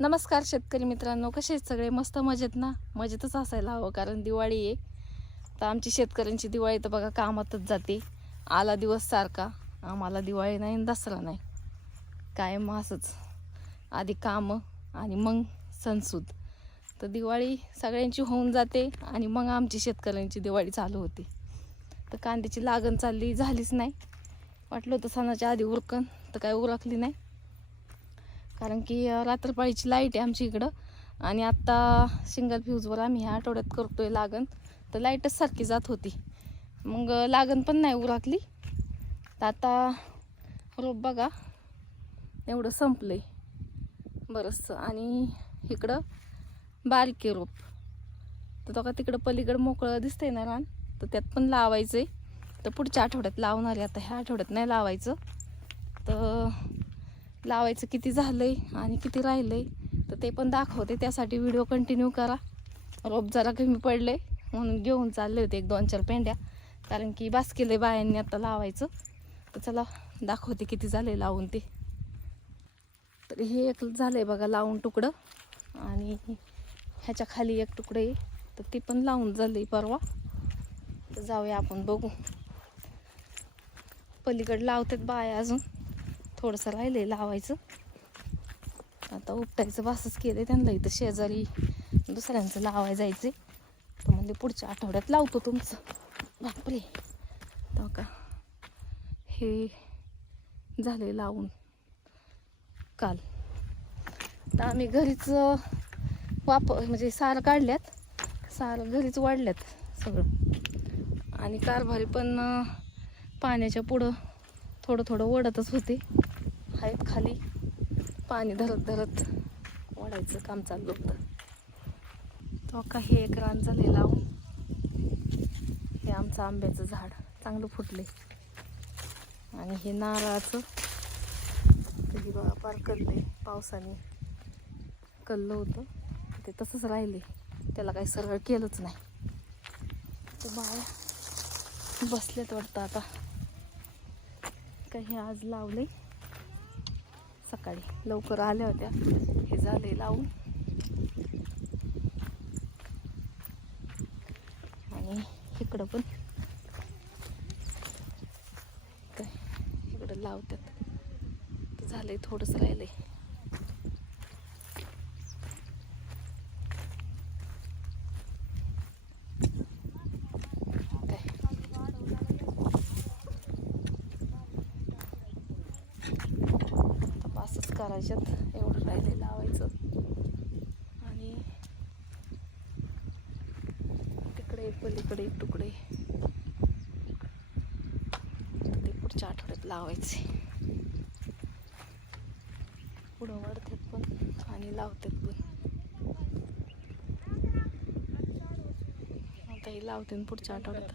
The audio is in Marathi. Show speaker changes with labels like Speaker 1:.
Speaker 1: नमस्कार शेतकरी मित्रांनो कसे आहेत सगळे? मस्त मजेत ना? मजेतच असायला हवं कारण दिवाळी आहे. तर आमची शेतकऱ्यांची दिवाळी तर बघा कामातच जाते. आला दिवस सारखा. आम्हाला दिवाळी नाही दसरा नाही. कायम असंच. आधी कामं आणि मग सणसूद. तर दिवाळी सगळ्यांची होऊन जाते आणि मग आमची शेतकऱ्यांची दिवाळी चालू होते. तर कांद्याची लागण चालली झालीच नाही. वाटलं होतं सणाच्या आधी उरकण तर काय उरकली नाही. कारण की रात्रपाळीची लाइट आहे आमच्या इकडं. आणि आत्ता सिंगल फ्यूजवर आम्ही ह्या आठवड्यात करतोय लागण. तर लाईटच सारखी जात होती. मग लागण पण नाही उराकली. तर आता रोप बघा. एवढं संपलंय. बरंचसं. आणि इकडं बारीक आहे रोप. तर तो का तिकडं पलीकडं मोकळं दिसतंय ना रान. तर त्यात पण लावायचं आहे तर पुढच्या आठवड्यात लावणार आहे. आता ह्या आठवड्यात नाही लावायचं. तर लावायचं किती झालं आहे आणि किती राहिलं आहे तर ते पण दाखवते. त्यासाठी व्हिडिओ कंटिन्यू करा. रोप जरा कमी पडले म्हणून घेऊन चालले होते एक दोन चार पेंड्या. कारण की बास केले बायांनी आता लावायचं. तर चला दाखवते किती झालंय लावून ते. तर हे एक झालं आहे बघा लावून तुकडं. आणि ह्याच्या खाली एक तुकडं आहे. तर ते पण लावून झालंय परवा. तर जाऊया आपण बघू. पलीकडे लावतात बाया अजून. थोडंसं राहिलंय लावायचं. आता उपटायचं बासच केलं त्यांना इथं शेजारी दुसऱ्यांचं लावाय जायचं तर म्हणजे पुढच्या आठवड्यात लावतो तुमचं. बापरे. तो का हे झाले लावून काल. तर आम्ही घरीच वाप म्हणजे सार काढल्यात. सार घरीच वाढल्यात सगळं. आणि कारभारी पण पाण्याच्या पुढं थोडं थोडं ओढतच होते. आहेत खाली. पाणी धरत धरत वाढायचं काम चाललं होतं. तो काही हे एक रान झाले लावून हे आमचं आंब्याचं झाड चांगलं फुटले. आणि हे नारळाचं कधी बघा पार कल्ले पावसाने कल्लं होतं. ते तसंच राहिले. त्याला काही सरळ केलंच नाही. ते बाळ बसलेत वाटतं आता. काही आज लावले सकाळी. लवकर आल्या होत्या. हे झाले लावून. आणि इकडं पण. काय? इकडं लावतात झालंय थोडंसं राहिलंय काय तपासच करायच्यात एवढं राहिले लावायचं. आणि तिकडे एक पलीकडे एक तुकडे. ते पुढच्या आठवड्यात लावायचे. पुढं वाढतात पण आणि लावतात पण. आता हे लावते आणि पुढच्या आठवड्यात.